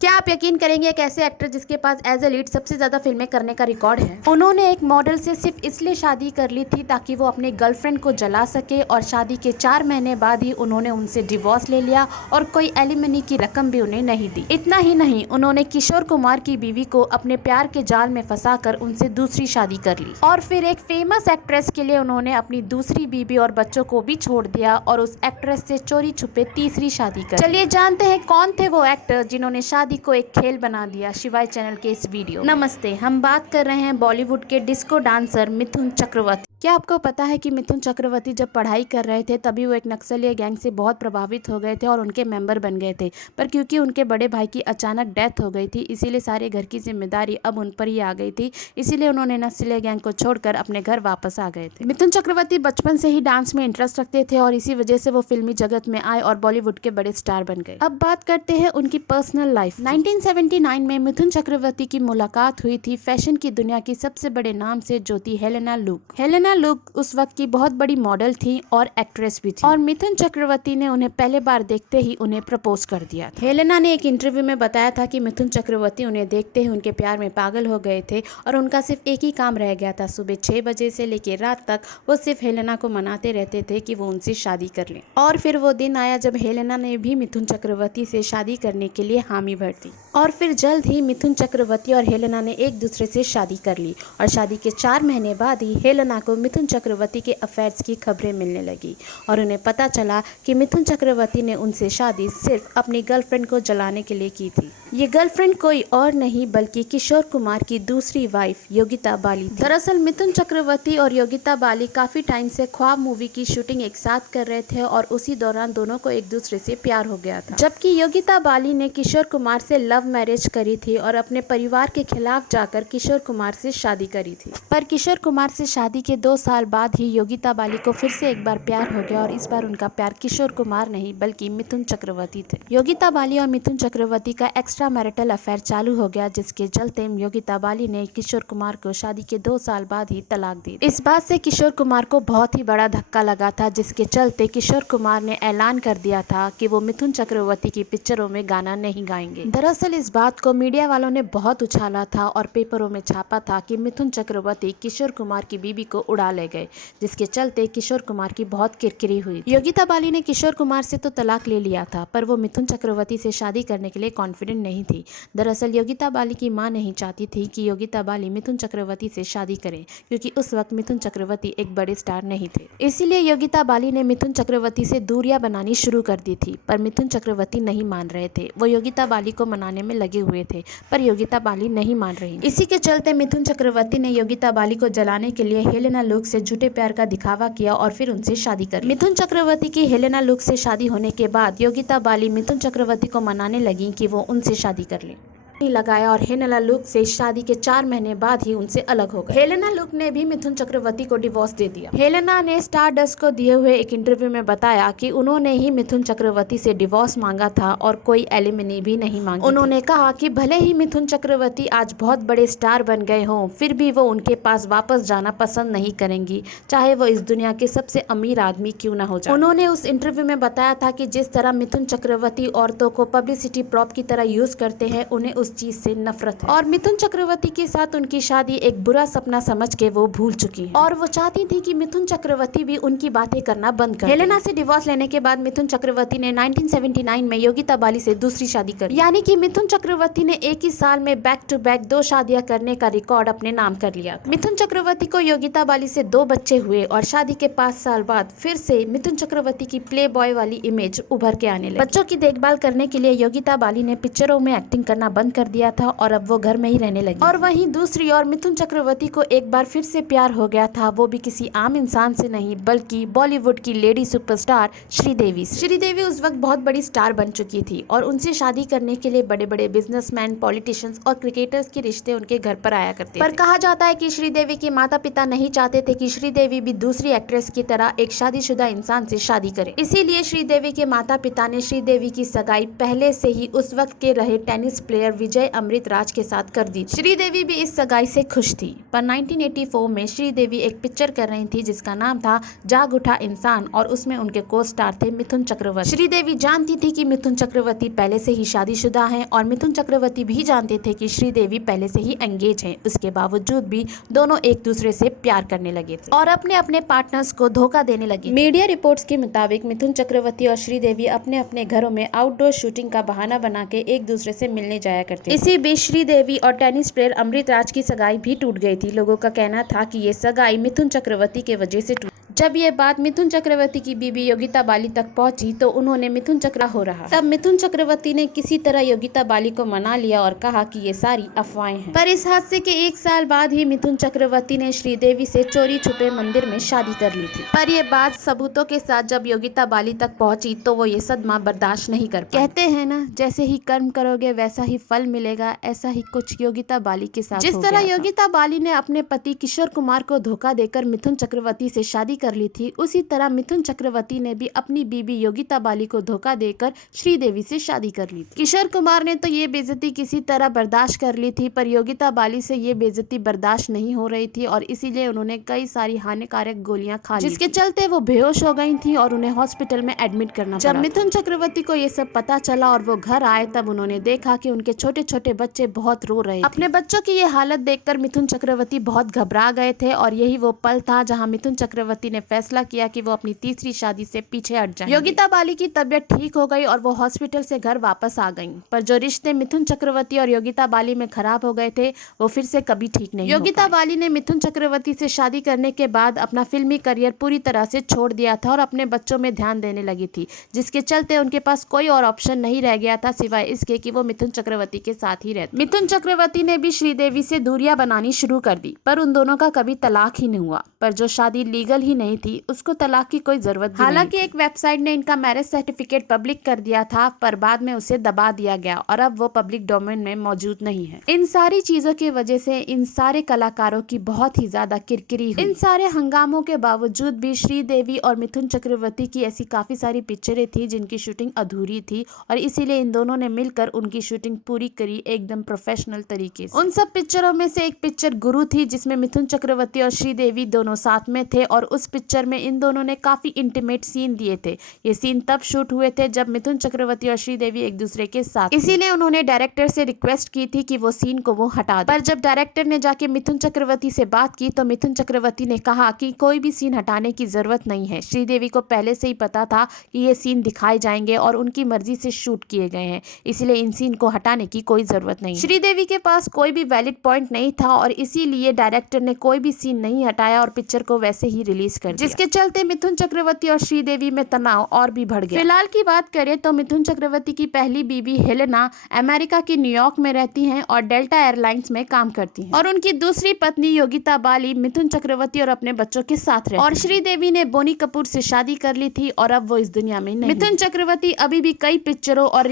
क्या आप यकीन करेंगे एक ऐसे एक्टर जिसके पास एज ए लीड सबसे ज़्यादा फिल्में करने का रिकॉर्ड है। उन्होंने एक मॉडल से सिर्फ इसलिए शादी कर ली थी ताकि वो अपने गर्लफ्रेंड को जला सके और शादी के 4 महीने बाद ही उन्होंने उनसे डिवोर्स ले लिया और कोई एलिमनी की रकम भी उन्हें नहीं दी। इतना ही नहीं, उन्होंने किशोर कुमार की बीवी को अपने प्यार के जाल में फंसाकर उनसे दूसरी शादी कर ली और फिर एक फेमस एक्ट्रेस के लिए उन्होंने अपनी दूसरी बीवी और बच्चों को भी छोड़ दिया और उस एक्ट्रेस से चोरी छुपे तीसरी शादी कर। चलिए जानते हैं कौन थे वो एक्टर जिन्होंने शादी को एक खेल बना दिया शिवाय चैनल के इस वीडियो। नमस्ते, हम बात कर रहे हैं बॉलीवुड के डिस्को डांसर मिथुन चक्रवर्ती। क्या आपको पता है कि मिथुन चक्रवर्ती जब पढ़ाई कर रहे थे तभी वो एक नक्सली गैंग से बहुत प्रभावित हो गए थे और उनके मेंबर बन गए थे, पर क्योंकि उनके बड़े भाई की अचानक डेथ हो गई थी इसीलिए सारे घर की जिम्मेदारी अब उन पर ही आ गई थी। इसीलिए उन्होंने नक्सली गैंग को छोड़कर अपने घर वापस आ गए थे। मिथुन चक्रवर्ती बचपन से ही डांस में इंटरेस्ट रखते थे और इसी वजह से वो फिल्मी जगत में आए और बॉलीवुड के बड़े स्टार बन गए। अब बात करते हैं उनकी पर्सनल लाइफ। 1979 में मिथुन चक्रवर्ती की मुलाकात हुई थी फैशन की दुनिया की सबसे बड़े नाम से, जो थी हेलेना लुक। हेलेना लुक उस वक्त की बहुत बड़ी मॉडल थी और एक्ट्रेस भी थी और मिथुन चक्रवर्ती ने उन्हें पहले बार देखते ही उन्हें प्रपोज कर दिया था। हेलेना ने एक इंटरव्यू में बताया था कि मिथुन चक्रवर्ती उन्हें देखते ही उनके प्यार में पागल हो गए थे और उनका सिर्फ एक ही काम रह गया था, सुबह 6 बजे से लेकर रात तक वो सिर्फ हेलेना को मनाते रहते थे कि वो उनसे शादी कर लें। और फिर वो दिन आया जब हेलेना ने भी मिथुन चक्रवर्ती से शादी करने के लिए हामी भर दी और फिर जल्द ही मिथुन चक्रवर्ती और हेलेना ने एक दूसरे से शादी कर ली और शादी के 4 महीने बाद ही हेलेना को मिथुन चक्रवर्ती के अफेयर्स की खबरें मिलने लगी और उन्हें पता चला कि मिथुन चक्रवर्ती ने उनसे शादी सिर्फ अपनी गर्लफ्रेंड को जलाने के लिए की थी। ये गर्लफ्रेंड कोई और नहीं बल्कि किशोर कुमार की दूसरी वाइफ योगिता बाली थी। दरअसल मिथुन चक्रवर्ती और योगिता बाली काफी टाइम से ख्वाब मूवी की शूटिंग एक साथ कर रहे थे और उसी दौरान दोनों को एक दूसरे से प्यार हो गया था। जबकि योगिता बाली ने किशोर कुमार से लव मैरिज करी थी और अपने परिवार के खिलाफ जाकर किशोर कुमार से शादी करी थी, पर किशोर कुमार से शादी के 2 साल बाद ही योगिता बाली को फिर से एक बार प्यार हो गया और इस बार उनका प्यार किशोर कुमार नहीं बल्कि मिथुन चक्रवर्ती थे। योगिता बाली और मिथुन चक्रवर्ती का एक्स्ट्रा मैरिटल अफेयर चालू हो गया, जिसके चलते योगिता बाली ने किशोर कुमार को शादी के 2 साल बाद ही तलाक दी। इस बात से किशोर कुमार को बहुत ही बड़ा धक्का लगा था, जिसके चलते किशोर कुमार ने ऐलान कर दिया था कि वो मिथुन चक्रवर्ती की पिक्चरों में गाना नहीं गाएंगे। दरअसल इस बात को मीडिया वालों ने बहुत उछाला था और पेपरों में छापा था कि मिथुन चक्रवर्ती किशोर कुमार की बीवी को उड़ा ले गए, जिसके चलते किशोर कुमार की बहुत किरकिरी हुई। योगिता बाली ने किशोर कुमार से तो तलाक ले लिया था, पर वो मिथुन चक्रवर्ती से शादी करने के लिए कॉन्फिडेंट नहीं थी। दरअसल योगिता बाली की मां नहीं चाहती थी कि योगिता बाली मिथुन चक्रवर्ती से शादी करें, क्योंकि उस वक्त मिथुन चक्रवर्ती एक बड़े स्टार नहीं थे। इसीलिए योगिता बाली ने मिथुन चक्रवर्ती से दूरियां बनानी शुरू कर दी थी, पर मिथुन चक्रवर्ती नहीं मान रहे थे। वो योगिता बाली को मनाने में लगे हुए थे, पर योगिता बाली नहीं मान रही। इसी के चलते मिथुन चक्रवर्ती ने योगिता बाली को जलाने के लिए हेलेना लुक से झूठे प्यार का दिखावा किया और फिर उनसे शादी कर ली। मिथुन चक्रवर्ती की हेलेना लुक से शादी होने के बाद योगिता बाली मिथुन चक्रवर्ती को मनाने लगी कि वो उनसे शादी कर ले लगाया और हेलेना लुक से शादी के 4 महीने बाद ही उनसे अलग हो गए। हेलेना लुक ने भी मिथुन चक्रवर्ती को डिवोर्स दे दिया। हेलेना ने स्टारडस्ट को दिए हुए एक इंटरव्यू में बताया कि उन्होंने ही मिथुन चक्रवर्ती से डिवोर्स मांगा था और कोई एलिमनी भी नहीं मांगी। उन्होंने कहा कि भले ही मिथुन चक्रवर्ती आज बहुत बड़े स्टार बन गए हों, फिर भी वो उनके पास वापस जाना पसंद नहीं करेंगी, चाहे वो इस दुनिया के सबसे अमीर आदमी क्यों ना हो जाए। उन्होंने उस इंटरव्यू में बताया था कि जिस तरह मिथुन चक्रवर्ती औरतों को पब्लिसिटी प्रॉप की तरह यूज करते हैं, उन्हें उस चीज से नफरत है और मिथुन चक्रवर्ती के साथ उनकी शादी एक बुरा सपना समझ के वो भूल चुकी है और वो चाहती थी कि मिथुन चक्रवर्ती भी उनकी बातें करना बंद कर। हेलेना से डिवोर्स लेने के बाद मिथुन चक्रवर्ती ने 1979 में योगिता बाली से दूसरी शादी कर, यानी कि मिथुन चक्रवर्ती ने एक ही साल में बैक टू बैक 2 शादियां करने का रिकॉर्ड अपने नाम कर लिया। मिथुन चक्रवर्ती को योगिता बाली से 2 बच्चे हुए और शादी के 5 साल बाद फिर से मिथुन चक्रवर्ती की प्ले बॉय वाली इमेज उभर के आने लगी। बच्चों की देखभाल करने के लिए योगिता बाली ने पिक्चरों में एक्टिंग करना बंद कर दिया था और अब वो घर में ही रहने लगी। और वहीं दूसरी ओर मिथुन चक्रवर्ती को एक बार फिर से प्यार हो गया था, वो भी किसी आम इंसान से नहीं बल्कि बॉलीवुड की लेडी सुपरस्टार श्रीदेवी से। श्रीदेवी उस वक्त बहुत बड़ी स्टार बन चुकी थी और उनसे शादी करने के लिए बड़े बड़े बिजनेसमैन, पॉलिटिशियंस और क्रिकेटर्स के रिश्ते उनके घर पर आया करते थे। पर कहा जाता है कि श्रीदेवी के माता पिता नहीं चाहते थे कि श्रीदेवी भी दूसरी एक्ट्रेस की तरह एक शादीशुदा इंसान से शादी करे। इसीलिए श्रीदेवी के माता पिता ने श्रीदेवी की सगाई पहले से ही उस वक्त के रहे टेनिस प्लेयर विजय अमृतराज के साथ कर दी। श्रीदेवी भी इस सगाई से खुश थी, पर 1984 में श्रीदेवी एक पिक्चर कर रही थी जिसका नाम था जाग उठा इंसान और उसमें उनके को स्टार थे मिथुन चक्रवर्ती। श्रीदेवी जानती थी कि मिथुन चक्रवर्ती पहले से ही शादीशुदा हैं और मिथुन चक्रवर्ती भी जानते थे कि श्रीदेवी पहले से ही एंगेज हैं। उसके बावजूद भी दोनों एक दूसरे से प्यार करने लगे थे और अपने अपने पार्टनर्स को धोखा देने लगे। मीडिया रिपोर्ट्स के मुताबिक मिथुन चक्रवर्ती और श्रीदेवी अपने अपने घरों में आउटडोर शूटिंग का बहाना बना के एक दूसरे से मिलने जाया करते। इसी बीच श्रीदेवी और टेनिस प्लेयर अमृतराज की सगाई भी टूट गई थी। लोगों का कहना था कि ये सगाई मिथुन चक्रवर्ती के वजह से टूटी। जब ये बात मिथुन चक्रवर्ती की बीबी योगिता बाली तक पहुंची तो उन्होंने मिथुन चक्रा हो रहा। तब मिथुन चक्रवर्ती ने किसी तरह योगिता बाली को मना लिया और कहा कि ये सारी अफवाहें हैं। पर इस हादसे के 1 साल बाद ही मिथुन चक्रवर्ती ने श्रीदेवी से चोरी छुपे मंदिर में शादी कर ली थी। पर ये बात सबूतों के साथ जब योगिता बाली तक पहुंची तो वो ये सदमा बर्दाश्त नहीं कर पाई। कहते हैं ना, जैसे ही कर्म करोगे वैसा ही फल मिलेगा, ऐसा ही कुछ योगिता बाली के साथ जिस तरह योगिता बाली ने अपने पति किशोर कुमार को धोखा देकर मिथुन चक्रवर्ती से शादी कर ली थी, उसी तरह मिथुन चक्रवर्ती ने भी अपनी बीबी योगिता बाली को धोखा देकर श्रीदेवी से शादी कर ली थी। किशोर कुमार ने तो ये बेइज्जती किसी तरह बर्दाश्त कर ली थी, पर योगिता बाली से ये बेइज्जती बर्दाश्त नहीं हो रही थी और इसीलिए उन्होंने कई सारी हानिकारक गोलियां खा ली, जिसके चलते वो बेहोश हो गई थी और उन्हें हॉस्पिटल में एडमिट करना पड़ा। जब मिथुन चक्रवर्ती को ये सब पता चला और वो घर आए तब उन्होंने देखा कि उनके छोटे छोटे बच्चे बहुत रो रहे थे। अपने बच्चों की ये हालत देखकर मिथुन चक्रवर्ती बहुत घबरा गए थे और यही वो पल था जहां मिथुन चक्रवर्ती ने फैसला किया कि वो अपनी तीसरी शादी से पीछे हट जाएंगे। योगिता बाली की तबीयत ठीक हो गई और वो हॉस्पिटल से घर वापस आ गईं, पर जो रिश्ते मिथुन चक्रवर्ती और योगिता बाली में खराब हो गए थे वो फिर से कभी ठीक नहीं। योगिता बाली ने मिथुन चक्रवर्ती से शादी करने के बाद अपना फिल्मी करियर पूरी तरह से छोड़ दिया था और अपने बच्चों में ध्यान देने लगी थी, जिसके चलते उनके पास कोई और ऑप्शन नहीं रह गया था सिवाय इसके कि वो मिथुन चक्रवर्ती के साथ ही रहते। मिथुन चक्रवर्ती ने भी श्रीदेवी से दूरियां बनानी शुरू कर दी, पर उन दोनों का कभी तलाक ही नहीं हुआ। पर जो शादी लीगल ही नहीं थी उसको तलाक की कोई जरूरत नहीं। हालांकि एक वेबसाइट ने इनका मैरिज सर्टिफिकेट पब्लिक कर दिया था, पर बाद में उसे दबा दिया गया और अब वो पब्लिक डोमेन में मौजूद नहीं है। इन सारी चीजों की वजह से इन सारे कलाकारों की बहुत ही ज्यादा किरकिरी हुई। इन सारे हंगामों के बावजूद भी श्रीदेवी और मिथुन चक्रवर्ती की ऐसी काफी सारी पिक्चरें थी जिनकी शूटिंग अधूरी थी और इसीलिए इन दोनों ने मिलकर उनकी शूटिंग पूरी करी एकदम प्रोफेशनल तरीके से। उन सब पिक्चरों में से एक पिक्चर गुरु थी जिसमें मिथुन चक्रवर्ती और श्रीदेवी दोनों साथ में थे और उस पिक्चर में इन दोनों ने काफी इंटीमेट सीन दिए थे। ये सीन तब शूट हुए थे जब मिथुन चक्रवर्ती और श्रीदेवी एक दूसरे के साथ, इसीलिए उन्होंने डायरेक्टर से रिक्वेस्ट की थी कि वो सीन को वो हटा दे। पर जब डायरेक्टर ने जाके मिथुन चक्रवर्ती से बात की तो मिथुन चक्रवर्ती ने कहा कि कोई भी सीन हटाने की जरूरत नहीं है। श्रीदेवी को पहले से ही पता था कि ये सीन दिखाए जाएंगे और उनकी मर्जी से शूट किए गए हैं, इसलिए इन सीन को हटाने की कोई जरूरत नहीं। श्रीदेवी के पास कोई भी वैलिड पॉइंट नहीं था और इसीलिए डायरेक्टर ने कोई भी सीन नहीं हटाया और पिक्चर को वैसे ही रिलीज कर दिया, जिसके चलते मिथुन चक्रवर्ती और श्रीदेवी में तनाव और भी बढ़ गया। फिलहाल की बात करें तो मिथुन चक्रवर्ती की पहली बीवी हेलेना अमेरिका के न्यूयॉर्क में रहती हैं और डेल्टा एयरलाइंस में काम करती हैं और उनकी दूसरी पत्नी योगिता बाली मिथुन चक्रवर्ती और अपने बच्चों के साथ रहती और श्रीदेवी ने बोनी कपूर से शादी कर ली थी और अब वो इस दुनिया में नहीं। मिथुन चक्रवर्ती अभी भी कई पिक्चरों और